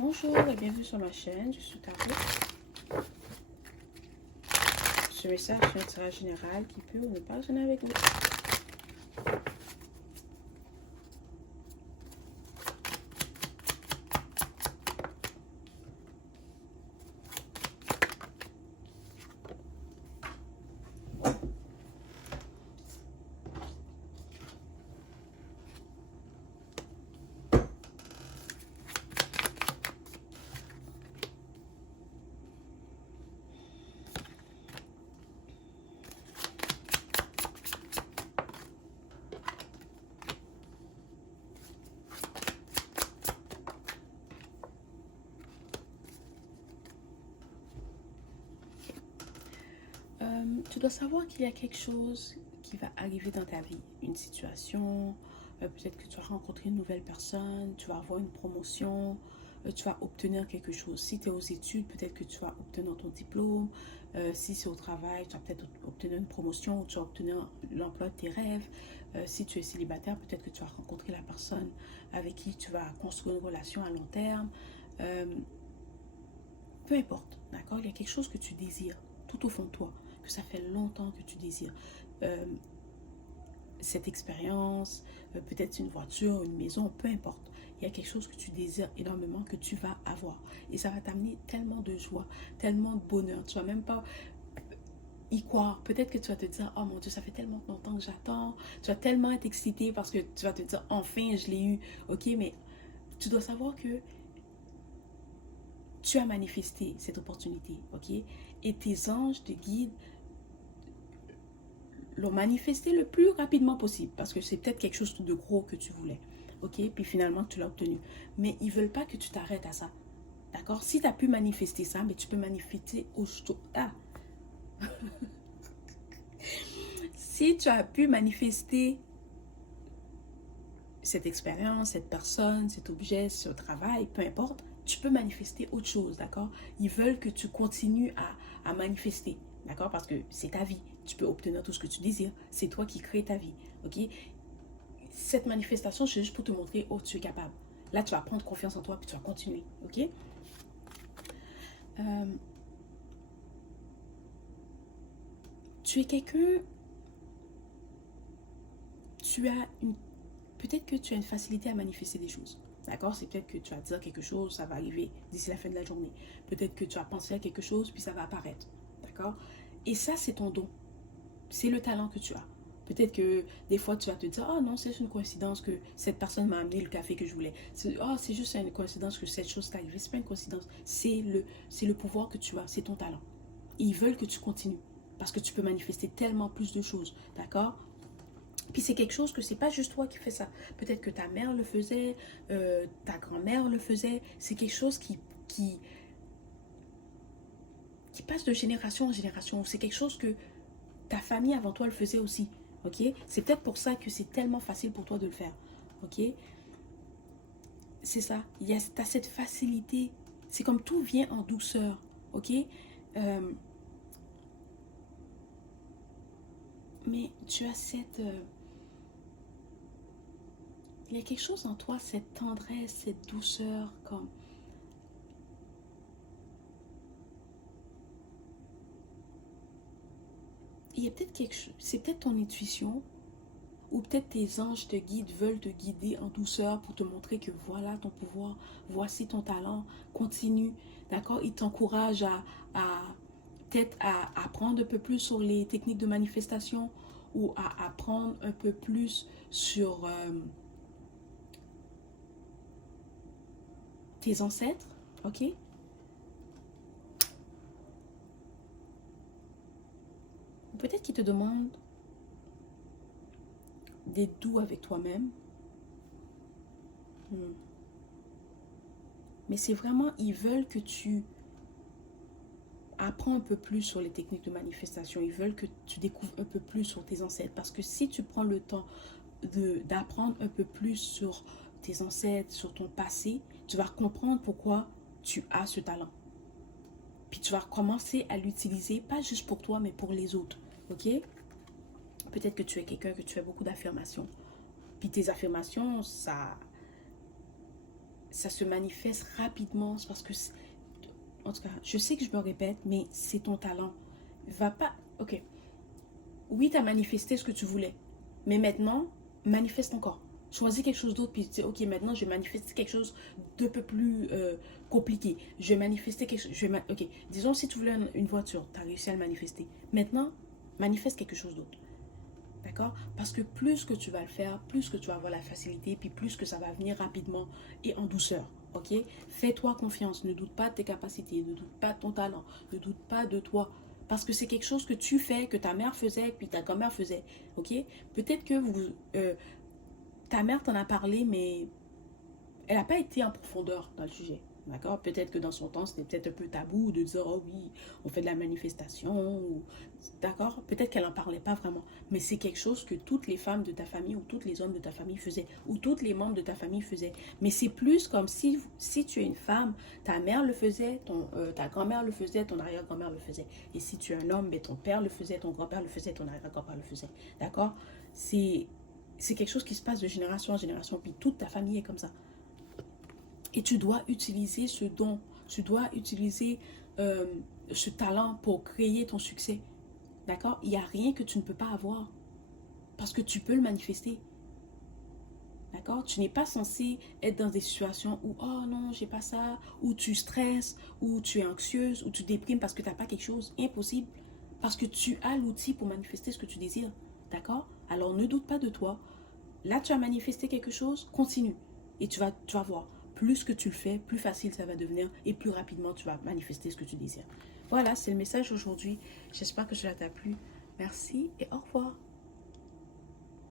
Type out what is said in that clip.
Bonjour et bienvenue sur ma chaîne, je suis Tarot. Ce message est un tirage général qui peut ou ne pas résonner avec vous. Tu dois savoir qu'il y a quelque chose qui va arriver dans ta vie, une situation, peut-être que tu vas rencontrer une nouvelle personne, tu vas avoir une promotion, tu vas obtenir quelque chose. Si tu es aux études, peut-être que tu vas obtenir ton diplôme. Si c'est au travail, tu vas peut-être obtenir une promotion ou tu vas obtenir l'emploi de tes rêves. Si tu es célibataire, peut-être que tu vas rencontrer la personne avec qui tu vas construire une relation à long terme. Euh, Peu importe, d'accord? Il y a quelque chose que tu désires tout au fond de toi, que ça fait longtemps que tu désires. Euh, cette expérience, peut-être une voiture, une maison, peu importe. Il y a quelque chose que tu désires énormément que tu vas avoir. Et ça va t'amener tellement de joie, tellement de bonheur. Tu vas même pas y croire. Peut-être que tu vas te dire, oh mon Dieu, ça fait tellement longtemps que j'attends. Tu vas tellement être excité parce que tu vas te dire, enfin, je l'ai eu. Ok, mais tu dois savoir que tu as manifesté cette opportunité, ok? Et tes anges te guident, l'ont manifesté le plus rapidement possible parce que c'est peut-être quelque chose de gros que tu voulais, ok? Puis finalement, tu l'as obtenu. Mais ils veulent pas que tu t'arrêtes à ça, d'accord? Si tu as pu manifester ça, mais tu peux manifester aussitôt. Ah! Si tu as pu manifester cette expérience, cette personne, cet objet, ce travail, peu importe, tu peux manifester autre chose, d'accord? Ils veulent que tu continues à manifester, d'accord? Parce que c'est ta vie. Tu peux obtenir tout ce que tu désires. C'est toi qui crées ta vie, ok? Cette manifestation, c'est juste pour te montrer, oh, tu es capable. Là, tu vas prendre confiance en toi, puis tu vas continuer, ok? Euh, Tu es quelqu'un, tu as une... Peut-être que tu as une facilité à manifester des choses. D'accord? C'est peut-être que tu vas dire quelque chose, ça va arriver d'ici la fin de la journée. Peut-être que tu vas penser à quelque chose, puis ça va apparaître. D'accord? Et ça, c'est ton don. C'est le talent que tu as. Peut-être que des fois, tu vas te dire, oh non, c'est une coïncidence que cette personne m'a amené le café que je voulais. Oh, c'est juste une coïncidence que cette chose t'est arrivée. C'est pas une coïncidence. C'est le pouvoir que tu as. C'est ton talent. Ils veulent que tu continues. Parce que tu peux manifester tellement plus de choses. D'accord? Puis c'est quelque chose que c'est pas juste toi qui fais ça. Peut-être que ta mère le faisait, ta grand-mère le faisait. C'est quelque chose qui passe de génération en génération. C'est quelque chose que ta famille avant toi le faisait aussi. Ok? C'est peut-être pour ça que c'est tellement facile pour toi de le faire. Ok? C'est ça. T'as cette facilité. C'est comme tout vient en douceur. Ok? Euh, mais tu as il y a quelque chose en toi, cette tendresse, cette douceur, comme il y a peut-être quelque chose, c'est peut-être ton intuition ou peut-être tes anges te guident, veulent te guider en douceur pour te montrer que voilà ton pouvoir, voici ton talent, continue, d'accord? Ils t'encouragent à peut-être à apprendre un peu plus sur les techniques de manifestation ou à apprendre un peu plus sur tes ancêtres, ok? Peut-être qu'ils te demandent d'être doux avec toi-même. Hmm. Mais c'est vraiment, ils veulent que tu apprends un peu plus sur les techniques de manifestation. Ils veulent que tu découvres un peu plus sur tes ancêtres. Parce que si tu prends le temps d'apprendre un peu plus sur tes ancêtres, sur ton passé, tu vas comprendre pourquoi tu as ce talent. Puis tu vas commencer à l'utiliser, pas juste pour toi, mais pour les autres. Ok? Peut-être que tu es quelqu'un, que tu fais beaucoup d'affirmations. Puis tes affirmations, ça ça se manifeste rapidement. C'est parce que, en tout cas, je sais que je me répète, mais c'est ton talent. Va pas, ok, oui, tu as manifesté ce que tu voulais, mais maintenant, manifeste encore. Choisis quelque chose d'autre, puis tu dis, ok, maintenant, je vais manifester quelque chose d'un peu plus compliqué. Je vais manifester quelque chose, ok, disons, si tu voulais une voiture, tu as réussi à le manifester. Maintenant, manifeste quelque chose d'autre. D'accord? Parce que plus que tu vas le faire, plus que tu vas avoir la facilité, puis plus que ça va venir rapidement et en douceur. Ok? Fais-toi confiance. Ne doute pas de tes capacités. Ne doute pas de ton talent. Ne doute pas de toi. Parce que c'est quelque chose que tu fais, que ta mère faisait, puis ta grand-mère faisait. Ok? Peut-être que ta mère t'en a parlé, mais elle n'a pas été en profondeur dans le sujet. D'accord? Peut-être que dans son temps, c'était peut-être un peu tabou de dire, oh oui, on fait de la manifestation. D'accord? Peut-être qu'elle n'en parlait pas vraiment. Mais c'est quelque chose que toutes les femmes de ta famille ou tous les hommes de ta famille faisaient. Ou tous les membres de ta famille faisaient. Mais c'est plus comme si tu es une femme, ta mère le faisait, ta grand-mère le faisait, ton arrière-grand-mère le faisait. Et si tu es un homme, ben, ton père le faisait, ton grand-père le faisait, ton arrière-grand-père le faisait. D'accord? C'est quelque chose qui se passe de génération en génération. Puis toute ta famille est comme ça. Et tu dois utiliser ce don, tu dois utiliser euh, ce talent pour créer ton succès. D'accord? Il n'y a rien que tu ne peux pas avoir parce que tu peux le manifester. D'accord? Tu n'es pas censé être dans des situations où, oh non, j'ai pas ça, où tu stresses, où tu es anxieuse, où tu déprimes parce que tu n'as pas quelque chose. Impossible. Parce que tu as l'outil pour manifester ce que tu désires. D'accord? Alors ne doute pas de toi. Là, tu as manifesté quelque chose, continue. Et tu vas voir. Plus que tu le fais, plus facile ça va devenir et plus rapidement tu vas manifester ce que tu désires. Voilà, c'est le message aujourd'hui. J'espère que cela t'a plu. Merci et au revoir.